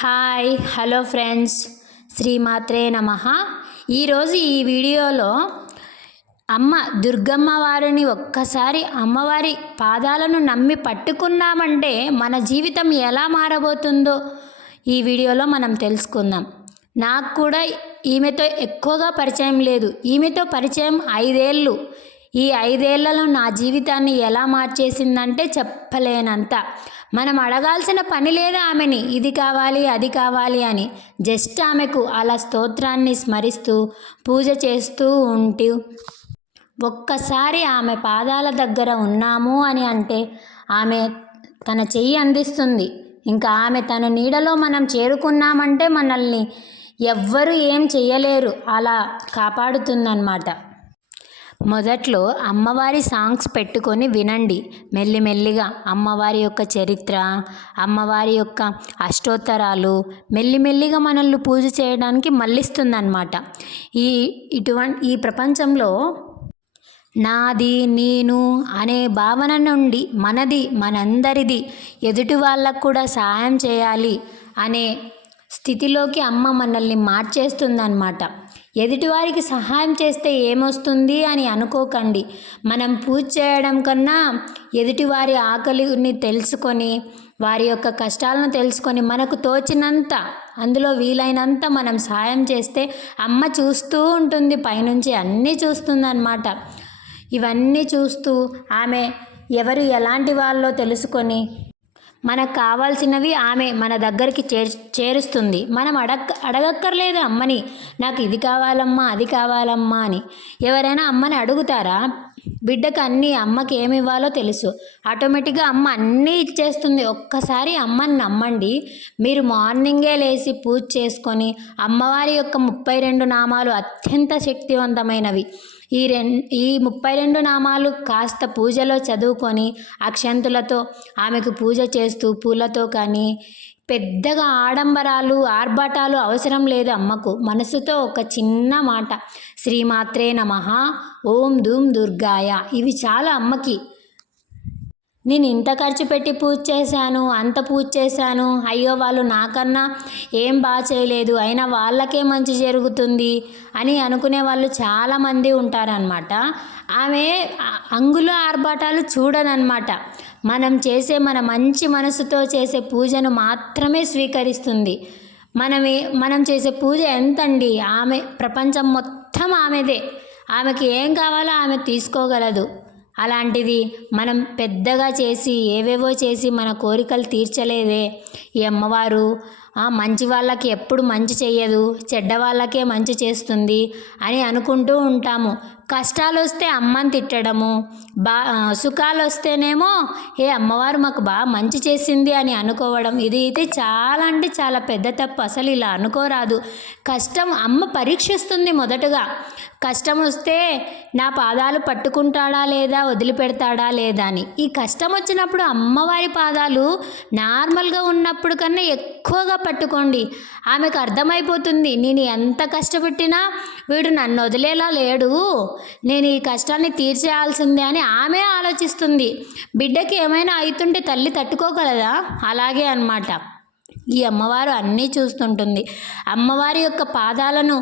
Hi hello friends, శ్రీమాత్రే నమః. ఈరోజు ఈ వీడియోలో అమ్మ దుర్గమ్మ వారిని ఒక్కసారి అమ్మవారి పాదాలను నమ్మి పట్టుకున్నామంటే మన జీవితం ఎలా మారబోతుందో ఈ వీడియోలో మనం తెలుసుకుందాం. నాకు కూడా ఈమెతో ఎక్కువగా పరిచయం లేదు. ఈమెతో పరిచయం 5 ఏళ్ళు. ఈ 5 ఏళ్లలో నా జీవితాన్ని ఎలా మార్చేసిందంటే చెప్పలేనంత. మనం అడగాల్సిన పని లేదు ఆమెని, ఇది కావాలి అది కావాలి అని. జస్ట్ ఆమెకు అలా స్తోత్రాన్ని స్మరిస్తూ పూజ చేస్తూ ఉంటూ ఒక్కసారి ఆమె పాదాల దగ్గర ఉన్నాము అని అంటే ఆమె తన చెయ్యి అందిస్తుంది. ఇంకా ఆమె తన నీడలో మనం చేరుకున్నామంటే మనల్ని ఎవ్వరూ ఏం చెయ్యలేరు, అలా కాపాడుతుందన్నమాట. మొదట్లో అమ్మవారి సాంగ్స్ పెట్టుకొని వినండి. మెల్లిమెల్లిగా అమ్మవారి యొక్క చరిత్ర, అమ్మవారి యొక్క అష్టోత్తరాలు మెల్లిమెల్లిగా మనల్ని పూజ చేయడానికి మళ్ళిస్తుందన్నమాట. ఈ ప్రపంచంలో నాది నేను అనే భావన నుండి మనది మనందరిది, ఎదుటి వాళ్ళకు కూడా సహాయం చేయాలి అనే స్థితిలోకి అమ్మ మనల్ని మార్చేస్తుందన్నమాట. ఎదుటివారికి సహాయం చేస్తే ఏమొస్తుంది అని అనుకోకండి. మనం పూజ చేయడం కన్నా ఎదుటివారి ఆకలిని తెలుసుకొని, వారి యొక్క కష్టాలను తెలుసుకొని, మనకు తోచినంత, అందులో వీలైనంత మనం సాయం చేస్తే అమ్మ చూస్తూ ఉంటుంది, పైనుంచి అన్నీ చూస్తుందన్నమాట. ఇవన్నీ చూస్తూ ఆమె ఎవరు ఎలాంటి వాళ్ళో తెలుసుకొని మనకు కావాల్సినవి ఆమె మన దగ్గరికి చేరుస్తుంది. మనం అడగక్కర్లేదు అమ్మని, నాకు ఇది కావాలమ్మా అది కావాలమ్మా అని. ఎవరైనా అమ్మని అడుగుతారా? బిడ్డకు అన్నీ అమ్మకి ఏమి ఇవ్వాలో తెలుసు. ఆటోమేటిక్గా అమ్మ అన్నీ ఇచ్చేస్తుంది. ఒక్కసారి అమ్మని నమ్మండి. మీరు మార్నింగే లేచి పూజ చేసుకొని అమ్మవారి యొక్క 32 నామాలు అత్యంత శక్తివంతమైనవి. ఈ 32 నామాలు కాస్త పూజలో చదువుకొని అక్షంతులతో ఆమెకు పూజ చేస్తూ పూలతో కానీ, పెద్దగా ఆడంబరాలు ఆర్భాటాలు అవసరం లేదు అమ్మకు. మనసుతో ఒక చిన్న మాట, శ్రీమాత్రే నమః, ఓం ధూం దుర్గాయ, ఇవి చాలా అమ్మకి. నేను ఇంత ఖర్చు పెట్టి పూజ చేశాను, అంత పూజ చేశాను, అయ్యో వాళ్ళు నాకన్నా ఏం బాగా చేయలేదు, అయినా వాళ్ళకే మంచి జరుగుతుంది అని అనుకునే వాళ్ళు చాలామంది ఉంటారనమాట. ఆమె అంగుళ ఆర్భాటాలు చూడనమాట. మన మంచి మనసుతో చేసే పూజను మాత్రమే స్వీకరిస్తుంది. మనం చేసే పూజ ఎంతండి, ఆమె ప్రపంచం మొత్తం ఆమెదే. ఆమెకి ఏం కావాలో ఆమె తీసుకోగలదు. అలాంటిది మనం పెద్దగా చేసి ఏవేవో చేసి మన కోరికలు తీర్చలేదే. ఈ అమ్మవారు మంచి వాళ్ళకి ఎప్పుడు మంచి చెయ్యదు, చెడ్డ వాళ్ళకే మంచి చేస్తుంది అని అనుకుంటూ ఉంటాము. కష్టాలు వస్తే అమ్మని తిట్టడము, సుఖాలు వస్తేనేమో ఏ అమ్మవారు మాకు బాగా మంచి చేసింది అని అనుకోవడం, ఇది అయితే చాలా అంటే చాలా పెద్ద తప్పు. అసలు ఇలా అనుకోరాదు. కష్టం అమ్మ పరీక్షిస్తుంది. మొదటగా కష్టం వస్తే నా పాదాలు పట్టుకుంటాడా లేదా, వదిలిపెడతాడా లేదా అని. ఈ కష్టం వచ్చినప్పుడు అమ్మవారి పాదాలు నార్మల్గా ఉన్నప్పుడు కన్నా ఎక్కువగా పట్టుకోండి. ఆమెకు అర్థమైపోతుంది, నేను ఎంత కష్టపెట్టినా వీడు నన్ను వదిలేలా లేడు, నేను ఈ కష్టాన్ని తీర్చేయాల్సిందే అని ఆమె ఆలోచిస్తుంది. బిడ్డకి ఏమైనా అవుతుంటే తల్లి తట్టుకోగలదా? అలాగే అన్నమాట. ఈ అమ్మవారు అన్నీ చూస్తుంటుంది. అమ్మవారి యొక్క పాదాలను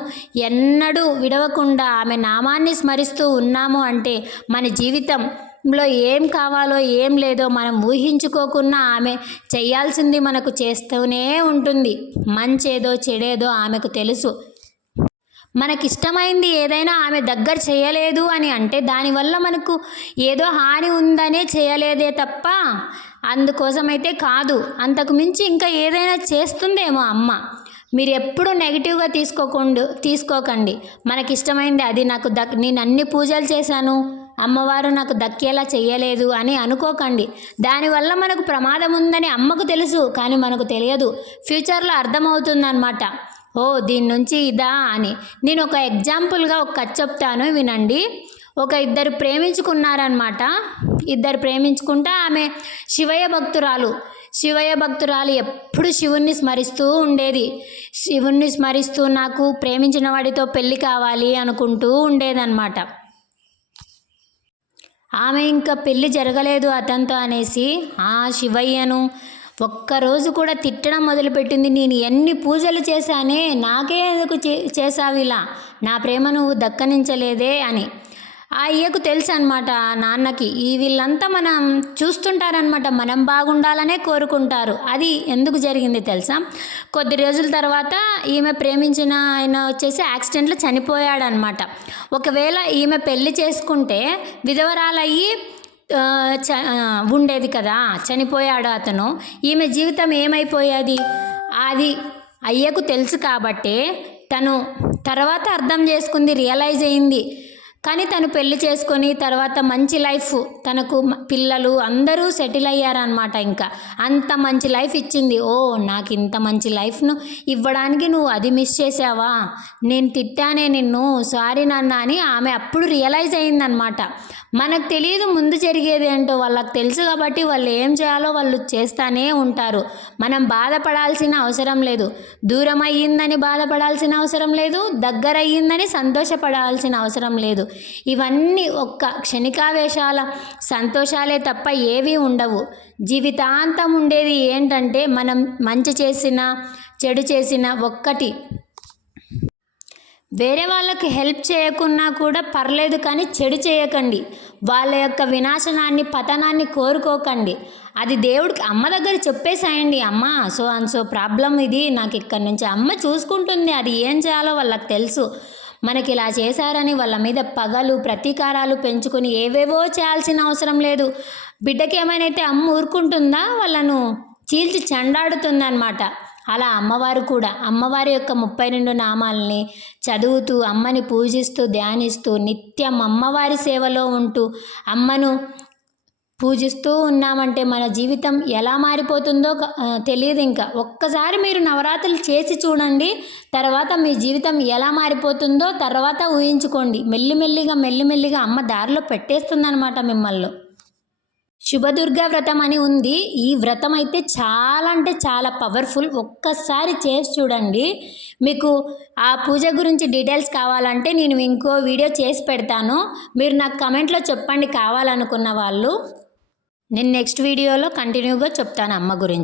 ఎన్నడూ విడవకుండా ఆమె నామాన్ని స్మరిస్తూ ఉన్నాము అంటే మన జీవితంలో ఏం కావాలో ఏం లేదో మనం ఊహించుకోకున్నా ఆమె చేయాల్సింది మనకు చేస్తూనే ఉంటుంది. మంచేదో చెడేదో ఆమెకు తెలుసు. మనకిష్టమైంది ఏదైనా ఆమె దగ్గర చేయలేదు అని అంటే దానివల్ల మనకు ఏదో హాని ఉందనే చేయలేదే తప్ప అందుకోసమైతే కాదు. అంతకు మించి ఇంకా ఏదైనా చేస్తుందేమో అమ్మ. మీరు ఎప్పుడు నెగిటివ్గా తీసుకోకండి. మనకిష్టమైంది అది నాకు నేను అన్ని పూజలు చేశాను, అమ్మవారు నాకు దక్కేలా చెయ్యలేదు అని అనుకోకండి. దానివల్ల మనకు ప్రమాదం ఉందని అమ్మకు తెలుసు, కానీ మనకు తెలియదు. ఫ్యూచర్లో అర్థమవుతుందన్నమాట. ఓ దీని నుంచి ఇదా అని. నేను ఒక ఎగ్జాంపుల్గా ఒక కథ చెప్తాను, వినండి. ఇద్దరు ప్రేమించుకున్నారనమాట. ఇద్దరు ప్రేమించుకుంటా ఆమె శివయ్య భక్తురాలు ఎప్పుడు శివుణ్ణి స్మరిస్తూ ఉండేది. శివుణ్ణి స్మరిస్తూ నాకు ప్రేమించిన వాడితో పెళ్ళి కావాలి అనుకుంటూ ఉండేదన్నమాట. ఆమె ఇంకా పెళ్ళి జరగలేదు అతనితో అనేసి ఆ శివయ్యను ఒక్కరోజు కూడా తిట్టడం మొదలుపెట్టింది. నేను ఎన్ని పూజలు చేశానే, నాకే ఎందుకు చేసావు ఇలా, నా ప్రేమ నువ్వు దక్కనించలేదే అని. ఆ అయ్యకు తెలుసు అనమాట, నాన్నకి ఈ వీళ్ళంతా మనం చూస్తుంటారనమాట, మనం బాగుండాలనే కోరుకుంటారు. అది ఎందుకు జరిగింది తెలుసా? కొద్ది రోజుల తర్వాత ఈమె ప్రేమించిన ఆయన వచ్చేసి యాక్సిడెంట్లో చనిపోయాడనమాట. ఒకవేళ ఈమె పెళ్లి చేసుకుంటే విధవరాలయ్యి ఉండేది కదా, చనిపోయాడు అతను, ఈమె జీవితం ఏమైపోయేది? అది అయ్యకు తెలుసు కాబట్టి తను తర్వాత అర్థం చేసుకుంది, రియలైజ్ అయింది. కానీ తను పెళ్లి చేసుకొని తర్వాత మంచి లైఫ్, తనకు పిల్లలు అందరూ సెటిల్ అయ్యారనమాట. ఇంకా అంత మంచి లైఫ్ ఇచ్చింది. ఓ, నాకు ఇంత మంచి లైఫ్ను ఇవ్వడానికి నువ్వు అది మిస్ చేసావా, నేను తిట్టానే నిన్ను, సారీ నాన్న అని ఆమె అప్పుడు రియలైజ్ అయిందనమాట. మనకు తెలియదు ముందు జరిగేది ఏంటో, వాళ్ళకి తెలుసు కాబట్టి వాళ్ళు ఏం చేయాలో వాళ్ళు చేస్తానే ఉంటారు. మనం బాధపడాల్సిన అవసరం లేదు, దూరం అయ్యిందని బాధపడాల్సిన అవసరం లేదు, దగ్గర అయ్యిందని సంతోషపడాల్సిన అవసరం లేదు. ఇవన్నీ ఒక్క క్షణికావేశాల సంతోషాలే తప్ప ఏవీ ఉండవు. జీవితాంతం ఉండేది ఏంటంటే, మనం మంచి చేసినా చెడు చేసినా ఒక్కటి, వేరే వాళ్ళకి హెల్ప్ చేయకున్నా కూడా పర్లేదు కానీ చెడు చేయకండి. వాళ్ళ యొక్క వినాశనాన్ని, పతనాన్ని కోరుకోకండి. అది దేవుడికి అమ్మ దగ్గర చెప్పేసాయండి, అమ్మ సో అండ్ సో ప్రాబ్లం ఇది, నాకు ఇక్కడి నుంచి అమ్మ చూసుకుంటుంది, అది ఏం చేయాలో వాళ్ళకి తెలుసు. మనకి ఇలా చేశారని వాళ్ళ మీద పగలు ప్రతీకారాలు పెంచుకొని ఏవేవో చేయాల్సిన అవసరం లేదు. బిడ్డకి ఏమైనా అయితే అమ్మ ఊరుకుంటుందా? వాళ్ళను చీల్చి చెండాడుతుందన్నమాట. అలా అమ్మవారు కూడా అమ్మవారి యొక్క 32 నామాలని చదువుతూ, అమ్మని పూజిస్తూ, ధ్యానిస్తూ, నిత్యం అమ్మవారి సేవలో ఉంటూ అమ్మను పూజిస్తూ ఉన్నామంటే మన జీవితం ఎలా మారిపోతుందో తెలియదు. ఇంకా ఒక్కసారి మీరు నవరాత్రులు చేసి చూడండి, తర్వాత మీ జీవితం ఎలా మారిపోతుందో తర్వాత ఊహించుకోండి. మెల్లిమెల్లిగా అమ్మ దారిలో పెట్టేస్తుందన్నమాట మిమ్మల్ని. శుభదుర్గా వ్రతం అని ఉంది. ఈ వ్రతం అయితే చాలా అంటే చాలా పవర్ఫుల్. ఒక్కసారి చేసి చూడండి. మీకు ఆ పూజ గురించి డీటెయిల్స్ కావాలంటే నేను ఇంకో వీడియో చేసి పెడతాను, మీరు నాకు కమెంట్లో చెప్పండి కావాలనుకున్న వాళ్ళు. నేను నెక్స్ట్ వీడియోలో కంటిన్యూగా చెప్తాను అమ్మ గురించి.